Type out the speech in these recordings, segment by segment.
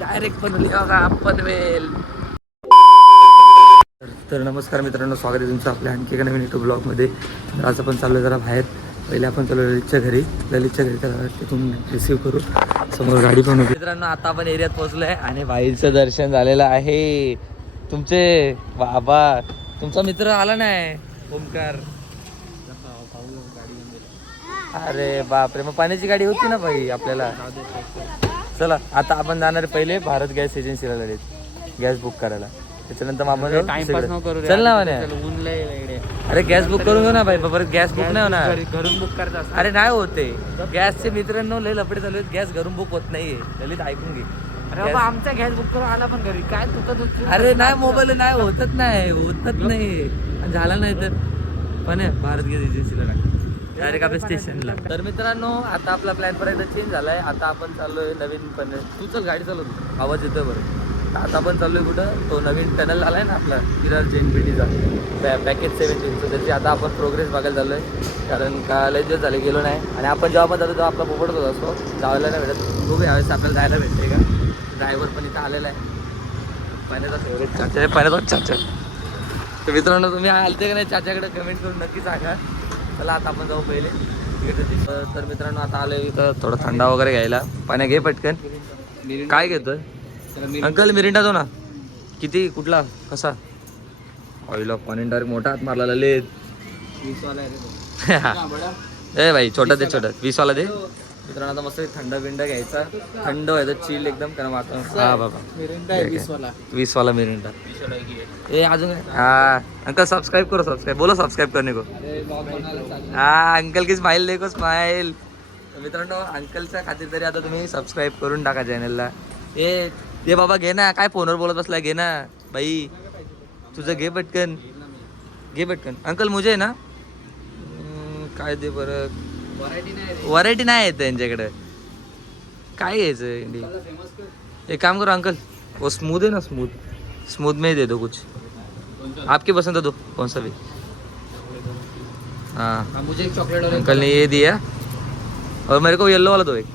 Direct बनवली बघा पनवेल. तर नमस्कार मित्रांनो, स्वागत आहे तुमचं आपल्या आणखी एका नवीन YouTube ब्लॉगमध्ये. तर आज आपण चाललो जरा बाहेर. पहिले आपण चालू ललितच्या घरी त्याला तिथून रिसीव्ह करू. समोर गाडी पण होती. मित्रांनो आता आपण एरियात पोहोचलो आहे आणि भाईचं दर्शन झालेलं आहे. तुमचे बाबा तुमचा मित्र आला नाही ओमकार. अरे बापरे, मग पाण्याची गाडी होती ना भाई आपल्याला. चला आता आपण जाणार पहिले भारत गॅस एजन्सीला लगेच गॅस बुक करायला. त्याच्यानंतर मग आपण टाइमपास न करू. चल ना म्हणे. अरे गॅस बुक करून घेऊ ना भाई. परत गॅस बुक नाही होणार. घरून बुक करता. अरे नाही होते गॅसचे मित्रांनो लय लफडे चालू आहेत. गॅस घरून बुक होत नाहीये. ललित ऐकून घे. अरे बाबा आमचा गॅस बुक करून आला पण घरी काय तुझं. अरे नाही मोबाईल नाही होतच नाही झाला नाही तर पण भारत गॅस एजन्सीला टाक डायरेक्ट आपल्या स्टेशनला. तर मित्रांनो आता आपला प्लॅन पर्यंत चेंज झालाय. आता आपण चाललोय नवीन पण तू चल गाडी चालवतो आवाज येतोय बरं. आता आपण चाललोय कुठं, तो नवीन टनल झालाय ना आपला विरार JNPTचा पॅकेज 17. त्याची आता आपण प्रोग्रेस बघायला चाललोय. कारण का लय दिवस झाले गेलो नाही. आणि आपण जेव्हा पण जातो तेव्हा आपला पोपटच होत असतो. जायला नाही भेटत. खूप यावेळेस आपल्याला जायला भेटते का. ड्रायव्हर पण इथं आलेला आहे. पाण्याचा फेवरेट चाचा आहे. पाण्याचा चाचा. तर मित्रांनो तुम्ही आलते का नाही चाच्याकडे कमेंट करून नक्की सांगा. चला आता आपण जाऊ पहिले तिकडे. तर मित्रांनो आता आलोय इथं थोडं थंडा वगैरे घ्यायला. पाण्या घे पटकन. काय घेतोय अंकल? मिरिंडा दो ना. किती कुठला कसा ऑइल ऑफ पाणी डायरेक्ट मोठा हात मारला ललित. 20 वाला ए भाई छोटा दे, छोटा 20 वाला दे. मित्रांनो आता मस्त थंड बिंड घ्यायचा. थंड व्हायचं चिल एकदम. कारण वातावरण हा बाबा 20 वाला मिरिंडा. ए अजून हा अंकल सबस्क्राइब करो. सबस्क्राइब बोलो. सबस्क्राइब करने को. हा अंकल की स्माइल देखो स्माइल. मित्रांनो अंकलच्या खातीर तरी आता तुम्ही सबस्क्राइब करून टाका चॅनलला. ये बाबा घे ना. काय फोनवर बोलत बसलाय. घे ना बाई तुझं घे पटकन. घे पटकन. अंकल मुझे ना काय दे बरं. व्हरायटी नाही येत त्यांच्याकडे. काय घ्यायचं एक काम करो अंकल. वो स्मूथ है ना. स्मूथ में ही दे दो कुछ. आपकी पसंद है दो कौन सा भी. हाँ मुझे एक चॉकलेट और अंकल ने ये दिया और मेरे को येलो वाला दो एक.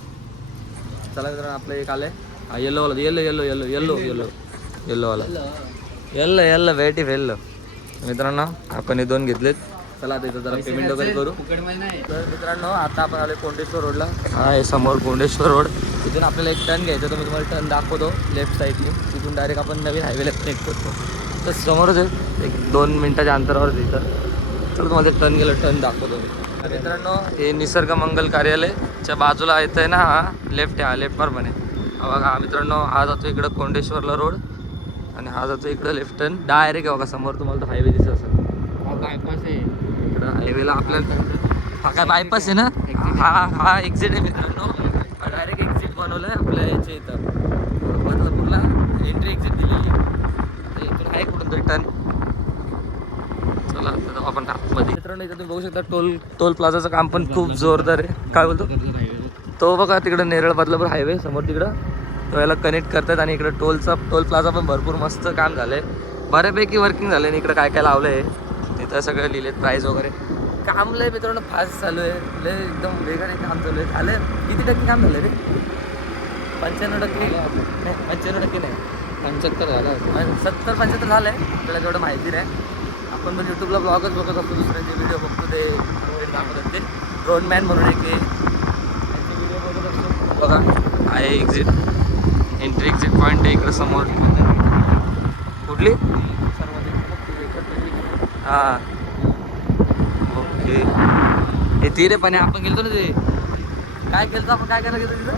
चला मित्रांनो आपलं एक आलंय. हा येल्लो वाला. येल्लो वाला वेटी येल्लो. मित्रांनो आपण हे 2 घेतलेत. चला आता इथं जरा पेमेंट वगैरे करू. तर मित्रांनो आता आपण आलोय कोंडेश्वर रोडला. हा आहे समोर कोंडेश्वर रोड. तिथून आपल्याला एक टर्न घ्यायचं. तर मी तुम्हाला टर्न दाखवतो लेफ्ट साईडनी. तिथून डायरेक्ट आपण नवीन हायवेला कनेक्ट करतो. तर समोरच आहे एक 2 मिनिटाच्या अंतरावर इथं. चला तुम्हाला ते टर्न गेलं टर्न दाखवतो. तर मित्रांनो हे निसर्ग मंगल कार्यालयच्या बाजूला येतं आहे ना. हा लेफ्ट आहे. हा लेफ्ट मार बने. हा बघा हा मित्रांनो हा जातो इकडं कोंडेश्वरला रोड आणि हा जातो इकडं लेफ्ट टर्न डायरेक्ट. बघा समोर तुम्हाला तो हायवे दिसत असेल. बायपास आहे इकडं हायवेला आपल्याला हा काय बायपास आहे ना. हा एक्झिट आहे मित्रांनो. डायरेक्ट एक्झिट बनवलं आहे आपल्या याच्या इथं बदलापूरला एंट्री एक्झिट दिलेली. तर इथून आहे कुठून तरी टर्न. चला आता आपण आतमध्ये. मित्रांनो इथं तुम्ही बघू शकता टोल प्लाझाचं काम पण खूप जोरदार आहे. काय बोलतो तो बघा तिकडं नेरळ बदलापूर हायवे समोर तिकडं तो याला कनेक्ट करतात. आणि इकडं टोल प्लाझा पण भरपूर मस्त काम झालं आहे. बऱ्यापैकी वर्किंग झालं आहे. इकडं काय काय लावलं आहे तिथं सगळं लिहिलेत प्राईस वगैरे. काम लय मित्रांनो फास्ट चालू आहे. लय एकदम वेगाने काम चालू आहे. झालं किती टक्के काम झालं रे. 95% नाही. 95% नाही 75 झाला. 70-75 झालं आहे. आपल्याला तेवढं माहिती नाही. आपण पण यूट्यूबला ब्लॉगच बघत असतो. दुसऱ्यांचे व्हिडिओ बघतो ते दाखवतात. ते ड्रोनमॅन म्हणून एक त्यांचे व्हिडिओ बघत असतो. बघा आहे एक्झिट एंट्री एक्झिट पॉईंट आहे इकडं समोर. कुठली हां ओके. हे ती रे पण आपण गेलो ना. ते काय केलं आपण काय करायला गेलो तिथं.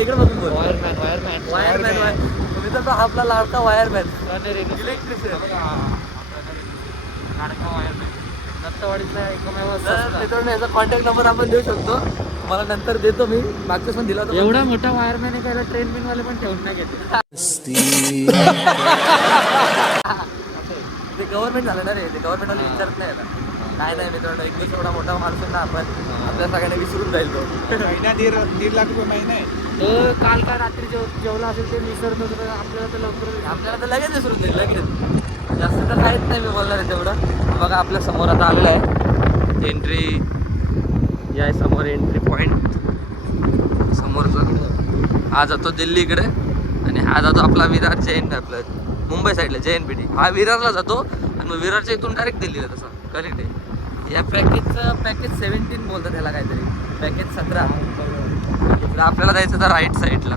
इकडे बघून बोल. वायरमॅन मी तर आपला लाडका वायरमॅन इलेक्ट्रिशियन. दत्तवाडीतला एकमेव मित्रांनो याचा कॉन्टॅक्ट नंबर आपण देऊ शकतो. मला नंतर देतो. मी मागच्याच पण दिला होता. एवढा मोठा वायरमॅन आहे त्याला ट्रेन बिन वाले पण ठेवून नाही घेते. ते गव्हर्नमेंट झालं ना रे. ते गव्हर्नमेंटवाले विचारत नाही आता. नाही मित्रांनो एक दिवस एवढा मोठा माणूस ना आपण आपल्या सगळ्यांना विसरून जाईल तो. महिना 1.5 लाख रुपये महिना आहे. तो काल का रात्री जेवला असेल ते विसरतो. तर आपल्याला तर लवकर आपल्याला तर लगेच विसरून जाईल. लगेच जास्त तर काहीच नाही मी बोलणार आहे तेवढं. बघा आपल्या समोर आता आलेलं आहे एंट्री. या समोर एंट्री पॉईंट समोरचं. हा जातो दिल्लीकडे आणि हा जातो आपला विरार जैन आपलं मुंबई साईडला JNPT. हा विरारला जातो आणि मग विरारच्या इथून डायरेक्ट दिल्लीला तसा करेक्ट आहे. या पॅकेजचं पॅकेज 17 बोलतं त्याला काहीतरी, पॅकेज 17. इकडं आपल्याला जायचं तर राईट साईडला.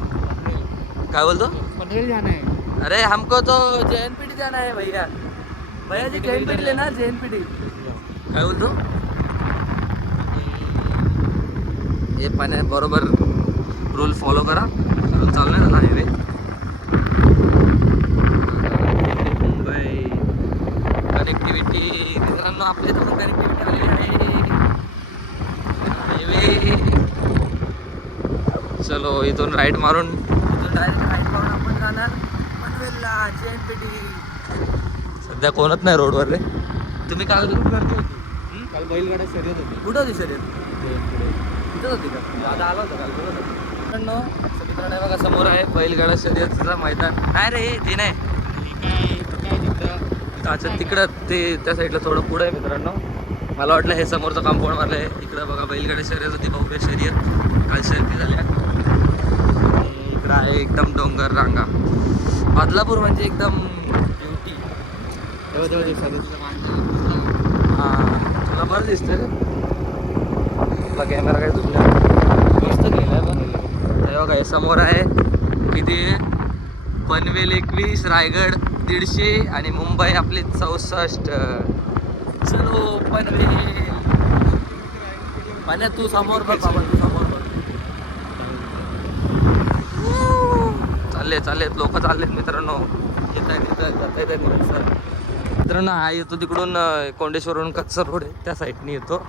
काय बोलतो? पनवेल जाना है. अरे हमको तो JNPT जाना है भैया. भैया जी JNPT लेना JNPT. काय बोलतो? हे पण आहे बरोबर रूल फॉलो करा. चालू नाही झाला हायवे. मुंबई कनेक्टिव्हिटी मित्रांनो, आपल्या इथं पण कनेक्टिव्हिटी आलेली आहे. हायवे. चलो इथून राईट मारून, इथून डायरेक्ट राईट मारून आपण जाणार पनवेलला JNPT. सध्या कोणच नाही रोडवर रे. तुम्ही काल काल बैलगाड्या शर्यत होती. कुठं होती शर्यत? तिथंच होती का? दादा आला होता काल बरोबर. मित्रांनो बघा समोर आहे बैलगाडा शर्यतचं मैदान. नाही रे ते नाही, अच्छा तिकडं ते त्या साईडला थोडं पुढं आहे मित्रांनो. मला वाटलं हे समोरचं कंपाऊंड मारलं आहे. इकडं बघा बैलगाडा शर्यत होती, भव्य शर्यत. काल शर्यती झाल्या. इकडं आहे एकदम डोंगर रांगा. बदलापूर म्हणजे एकदम ब्युटी. हां तुला बरं दिसतं रे. तुला कॅमेरा काय तुझ्या मस्त गेलाय पण. बघा हे समोर आहे किती, पनवेल 21, रायगड 150 आणि मुंबई आपली 64. चलो पनवेल. पाण्यात तू समोर बघ बाबा, तू समोर बघ. चाललेत लोक चाललेत मित्रांनो. येत आहेत माणसं. मित्रांनो हा येतो तिकडून कोंडेश्वरवरून कच्चा रोड आहे त्या साईडने येतो.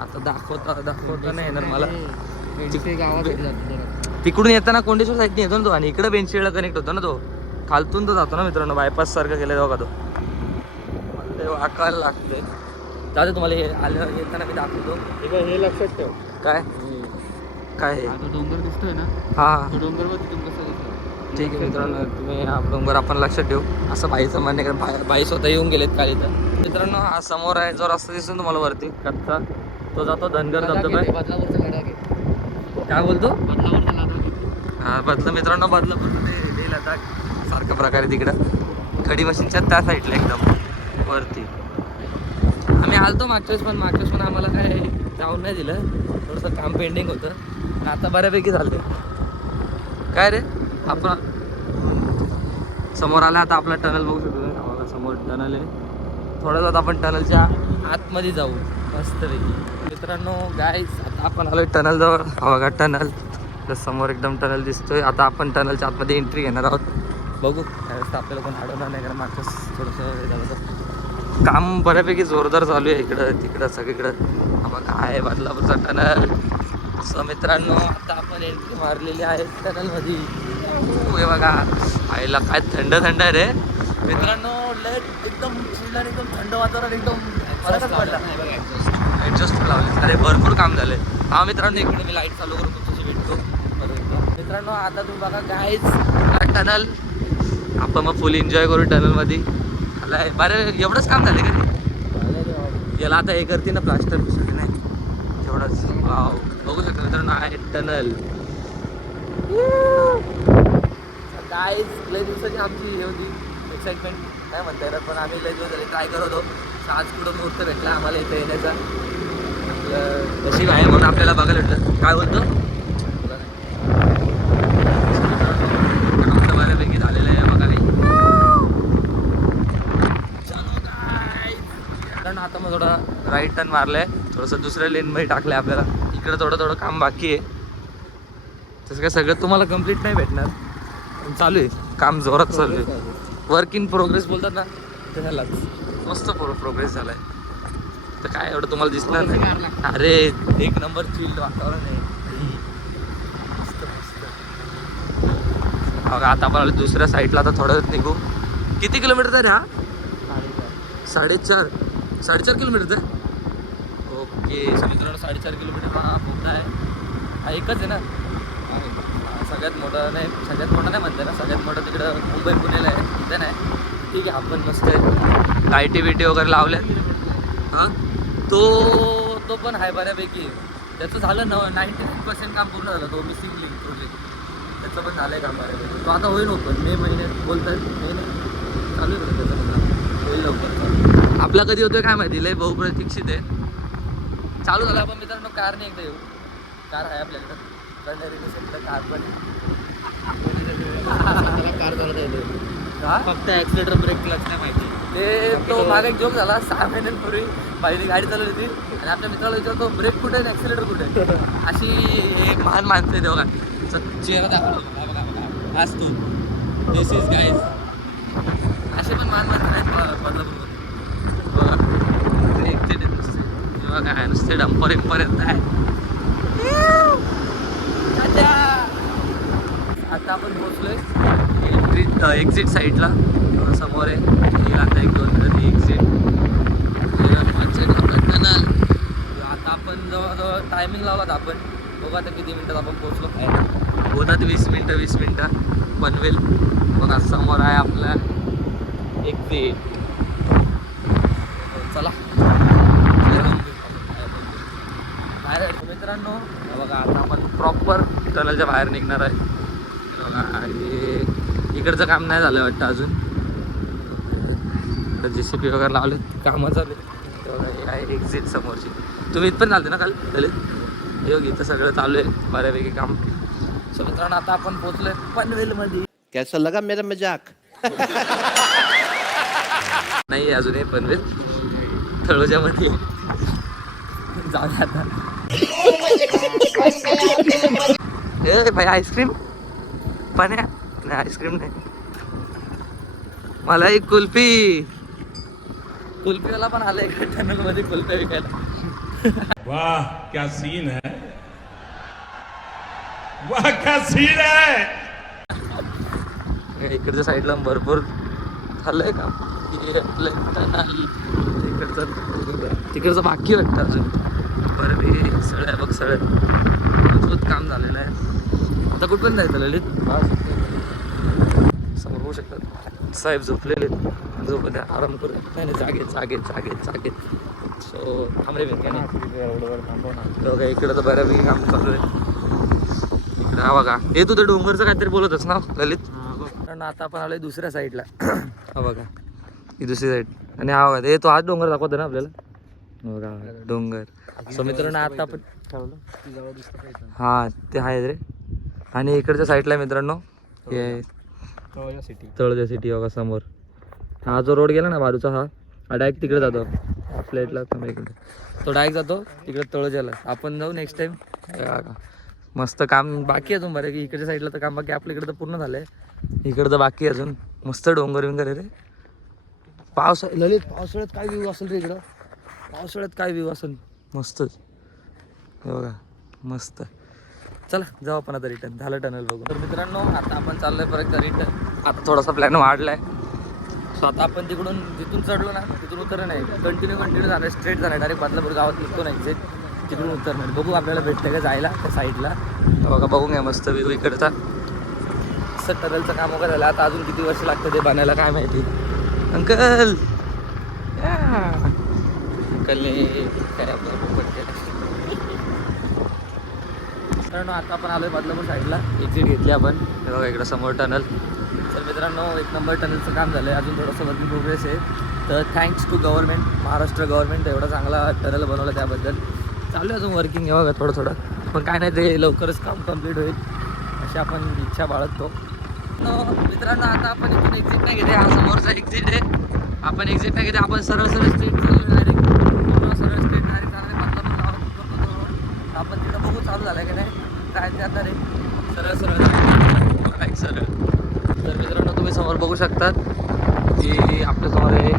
आता दाखवता नाही येणार मला. तिकडून येताना कोंडेश्वर साईडने येतो ना तो, आणि इकडे बेंचीला कनेक्ट होतो ना तो. खालतून तो जातो ना मित्रांनो, बायपास सारखं केलं बघा तो. मला ते वाकायला लागते. जाते तुम्हाला हे आलं येताना मी दाखवतो. हे लक्षात ठेव. काय काय हे डोंगर दिसतोय ना, हां डोंगरवर तिथून कसं दिसतं. ठीक आहे मित्रांनो, तुम्ही हा डोंगर आपण लक्षात ठेवू असं बाईचं म्हणणे. कारण बाई स्वतः येऊन गेलेत काल इथं. मित्रांनो हा समोर आहे जो रस्ता दिसतो तुम्हाला वरती कच्चा, तो जातो धनगर धबधबा. काय बोलतो? हा बदला मित्रांनो, बदलापूरमध्ये लेह लडाख सारखं प्रकारे तिकडं खडी मशीनच्या त्या साईडला एकदम वरती. आम्ही आलतो मागच्याच पण आम्हाला काय जाऊन नाही दिलं. थोडंसं काम पेंडिंग होतं पण आता बऱ्यापैकी झालं. काय रे आपण समोर आला आता आपला टनल बघू शकतो. समोर टनल आहे. थोड्या वेळात आपण टनलच्या आतमध्ये जाऊ मस्तपैकी. मित्रांनो गाईज आता आपण आलोय टनल जवळ. बघा टनल समोर एकदम टनल दिसतोय. आता आपण टनलच्या आतमध्ये एंट्री घेणार आहोत. बघू त्यावेळेस आपल्याला कोण अडवणार नाही, कारण मागचं थोडंसं हे झालं होतं. काम बऱ्यापैकी जोरदार चालू आहे इकडं तिकडं सगळीकडं. बघा आहे बदलापूरचा टनल. सो मित्रांनो आता आपण एंट्री मारलेली आहे टनलमध्ये. हे बघा आईला काय थंड आहे रे मित्रांनो. एकदम चिल्लर, एकदम थंड वातावरण, एकदम फरकच पडला. ॲडजस्ट लावले. अरे भरपूर काम झालं आहे. हा मित्रांनो इकडे मी लाईट चालू करून तुमच्याशी भेटतो. मित्रांनो आता तुम्ही बघा गाईज टनल. आपण मग फुल एन्जॉय करू टनलमध्ये. आला बरं एवढंच काम झालं का? याला आता हे करते ना प्लास्टर बिस्टर नाही एवढंच. वाव बघू शकता मित्रांनो आहे टनल. गाईज लय दिवसाची आमची हे होती एक्साइटमेंट काय म्हणता येणार, पण आम्ही लय दिवस झाले ट्राय करत होतो. आज कुठं मुहूर्त भेटला आम्हाला इथे येण्याचा. नशीब आहे म्हणून आपल्याला बघायला भेटलं. काय बोलतो बऱ्यापैकी झालेलं आहे बघा. कारण आता मग थोडा राईट टर्न मारलाय, थोडंसं दुसऱ्या लेनमध्ये टाकलंय आपल्याला. इकडे थोडं काम बाकी आहे. तसं काय सगळं तुम्हाला कम्प्लीट नाही भेटणार, पण चालू आहे काम जोरात चालू आहे. वर्क इन प्रोग्रेस बोलतात ना त्यालाच. मस्त प्रोग्रेस झालाय. तर काय एवढं तुम्हाला दिसणार नाही. अरे एक नंबर चिल्ड वातावरण आहे. मस्त मस्त. आता आपण आलो दुसऱ्या साईडला. आता थोड्या वेळात निघू. किती किलोमीटर आहे हा? 4.5 किलोमीटर आहे. ओके मित्रांनो 4.5 किलोमीटर हा मोठा आहे. हा एकच आहे ना सगळ्यात मोठा नाही म्हणते ना. सगळ्यात मोठं तिकडं मुंबई पुण्याला आहे तिथे नाही. ठीक आहे आपण मस्त आहे. लाईटी बिटी वगैरे लावल्यात. हां तो पण आहे बऱ्यापैकी. त्याचं झालं 99% काम पूर्ण झालं. तो मिसिंग लिंक प्रोजेक्ट. तर त्याचं पण झालंय काम बऱ्यापैकी. तो आता होईल ओपन मे महिन्यात बोलतात. मे नाही चालू आहे त्याचं पण काम. होईल लवकर. आपला कधी होतोय काय माहिती, लय बहुप्रतीक्षित आहे. चालू झालं. आपण मित्रांनो कारने एकदा येऊ. कार आहे आपल्याकडं कार पण कार चालवता येते. फक्त ऍक्सिलेटर ब्रेक क्लच नाही माहिती. ते तो मागे एक जोक झाला 6 महिन्यांपूर्वी पहिली गाडी चालवली होती आणि आपल्या मित्राला विचारतो ब्रेक कुठे आहे ॲक्सिलेटर कुठे आहे. अशी एक महान माणसं आहे तेव्हा चेहरा दाखवला बघा बघा आज तू दिस इज गाईज. असे पण महान माणसं आहेत बदलापूरमध्ये बघा. एक्झिट आहे नुसते तेव्हा काय नुसते डंपरिंगपर्यंत आहे. आता आपण पोहोचलोय एक्झिट साईडला. समोर आहे येईल आता 1-2 मिनिटात एक्झिट. टनल. आता आपण जवळजवळ टायमिंग लावलात आपण. बघू आता किती मिनिटात आपण पोहोचलो काय होतात. 20 मिनिटं पनवेल. बघा समोर आहे आपला एक्झिट. चला बाहेर मित्रांनो. बघा आता आपण प्रॉपर टनलच्या बाहेर निघणार आहे. बघा आणि इकडचं काम नाही झालं वाटतं अजून. JCB वगैरे लावले कामं चालू आहे. एक्झिट समोरची. तुम्ही इथं पण चालते ना काल दलित योग इथं सगळं चालू आहे बऱ्यापैकी काम. सो मित्रांनो आता आपण पोहोचलोय पनवेलमध्ये. कैसा लगा मेरा मजाक? नाही आहे अजूनही पनवेल तळोजामध्ये. जाऊ आता. ए भाई आईस्क्रीम पण नाही आईस्क्रीम नाही. मला एक कुल्फी. कुल्फीवाला पण आलाय टनल मध्ये कुल्फ्या विकायला. वाह क्या सीन है, वाह क्या सीन है. इकडच्या साईडला भरपूर झालंय का. तिकडचं बाकी वाटतं अजून. बरं सळ आहे बघ सळ मजबूत काम झालेलं आहे. आता कुठपर्यंत जायचं ललित. समोर होऊ शकतात साहेब झोपलेले झोप द्या आराम करू. नाही जागेत. सो थांबले बघा इकडं तर बऱ्यापैकी काम चालू आहे. इकडं हा बघा हे तू तर डोंगरचं काहीतरी बोलतच ना ललित. कारण आता आपण आलोय दुसऱ्या साईडला. हा बघा ही दुसरी साईड. आणि हा बघा हे तो हाच डोंगर दाखवतो ना आपल्याला. बघा डोंगर. सो मित्रांनो आता आपण हा ते आहे रे. आणि इकडच्या साईडला मित्रांनो हे आहे तळोजा सिटी. बघा समोर हा जो रोड गेला ना बाजूचा हा डायरेक्ट तिकडे जातो आपल्या इथला. इकडे तो डायरेक्ट जातो तिकडे तळोजाला. आपण जाऊ नेक्स्ट टाइम. मस्त काम बाकी अजून बरं की इकडच्या साईडला तर काम बाकी. आपल्या इकडे तर पूर्ण झालंय. इकडं तर बाकी अजून. मस्त डोंगर विंगर आहे रे. ललित पावसाळ्यात काय व्ह्यू असेल रे इकडं. पावसाळ्यात काय व्ह्यू असेल मस्तच. हे बघा मस्त. चला जाऊ आपण आता रिटर्न. झालं टनल बघू. तर मित्रांनो आता आपण चाललोय परत रिटर्न. आता थोडासा प्लॅन वाढलाय. सो आता आपण तिथून चढलो ना तिथून उतरलं नाही. कंटिन्यू झालं स्ट्रेट झालं डायरेक्ट बदलापूर गावात निघतो ना एक्झॅक्ट तिकडून उतरणार. बघू आपल्याला भेटतं का जायला त्या साईडला. बघा बघू घ्या मस्त व्ह्यू इकडचा. असं टनलचं काम वगैरे झालं. आता अजून किती वर्ष लागतं ते बनायला काय माहिती. अंकलने काय आपलं मित्रांनो आता आपण आलोय बदलापूर साईडला. एक्झिट घेतली आपण. हे बघा इकडं समोर टनल. तर मित्रांनो 1 नंबर टनलचं काम झालं आहे. अजून थोडंसं वर्किंग प्रोग्रेस आहे. तर thanks to government Maharashtra government एवढा चांगला टनल बनवलं त्याबद्दल. चालू आहे अजून वर्किंग आहे बघा थोडं. पण काय नाही ते लवकरच काम कम्प्लीट होईल अशी आपण इच्छा बाळगतो. मित्रांनो आता आपण इथून एक्झिट नाही घेते. हा समोरचा एक्झिट आहे. आपण एक्झिट नाही घेते. आपण सरळ स्ट्रीट चालू डायरेक्ट सरळ स्ट्रीट डायरेक्ट चालू बदलापूर गावात उतरतो. आपण तिथं बघू चालू झालं की नाही काय ते आता रे सरळ. तर मित्रांनो तुम्ही समोर बघू शकतात की आपल्यासमोर आहे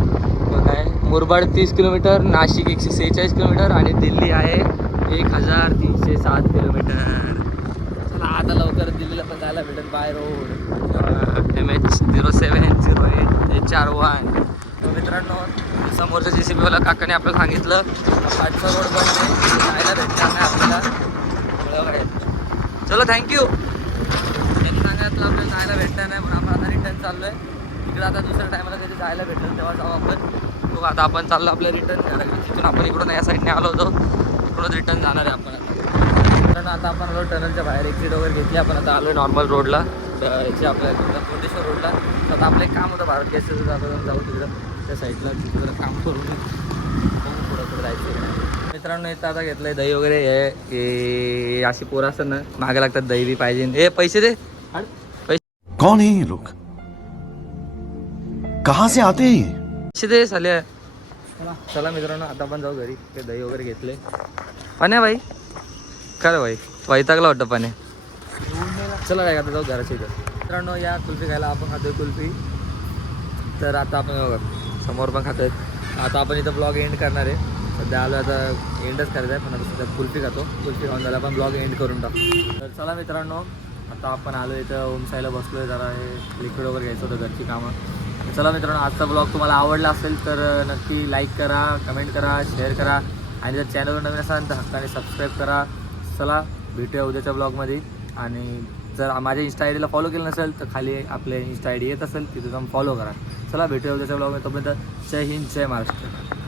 काय मुरबाड 30 किलोमीटर, नाशिक 146 किलोमीटर आणि दिल्ली आहे 1307 किलोमीटर. चला आता लवकर दिल्लीला पण जायला भेटेल बाय रोड. MH0708 HR1. मित्रांनो समोरच्या JCB वाला काकाने आपल्याला सांगितलं 800 रोड बंद आहे जायला भेटणार नाही आपल्याला. चलो थँक्यू. त्यांनी सांगितलं आपल्याला जायला भेटणार नाही म्हणून आपण आता रिटर्न चाललो आहे. तिकडे आता दुसऱ्या टायमाला कधी जायला भेटलं तेव्हा जाऊ आपण. तो आता आपण चाललो आपल्या रिटर्न. तिथून आपण इकडून या साईडने आलो होतो. इकडून रिटर्न जाणार आहे आपण आता. मित्रांनो आता आपण आलो टनलच्या बाहेर एक्झिट वगैरे घेतली. आपण आता आलो नॉर्मल रोडला याची आपल्या कोंडेश्वर रोडला. तर आता आपलं एक काम होतं भारत गॅसचं, आपण जाऊ तिकडं त्या साईडला तिकडं काम करून पुढं पुढं जायचं. मित्रांनो इथं आता घेतलंय दही वगैरे हे की अशी पोरं असतात ना मागे लागतात दही बी पाहिजे. हे पैसे दे पैसे कौन है ये लोग कहाँ से आते हैं ये? पैसे दे साले. चला मित्रांनो आता आपण जाऊ घरी. ते दही वगैरे घेतले. पाण्या भाई खरं भाई वैतागला वाटतं पाण्या. चला काय आता जाऊ घराच्या इथं. मित्रांनो या कुल्फी खायला आपण खातोय कुल्फी. तर आता आपण बघा समोर पण खातोय. आता आपण इथं ब्लॉग एंड करणार आहे. सध्या आलो आता एंडच करायचं आहे पण आता सध्या कुल्फी खातो. कुल्फी खाऊन झाला आपण ब्लॉग एंड करून टाकू. तर चला मित्रांनो आता आपण आलो इथं ओमसाईला बसलो आहे. जरा हे लिक्विड वगैरे घ्यायचं होतं घरची कामं. चला मित्रांनो आजचा ब्लॉग तुम्हाला आवडला असेल तर नक्की लाईक करा, कमेंट करा, शेअर करा आणि जर चॅनलवर नवीन असाल तर हक्काने सबस्क्राईब करा. चला भेटूया उद्याच्या ब्लॉगमध्ये. आणि जर माझ्या इंस्टा आय डीला फॉलो केलं नसेल तर खाली आपले इंस्टा आय डी येत असेल तिथे जाऊन फॉलो करा. चला भेटूया उद्याच्या ब्लॉगमध्ये. तोपर्यंत जय हिंद जय महाराष्ट्र.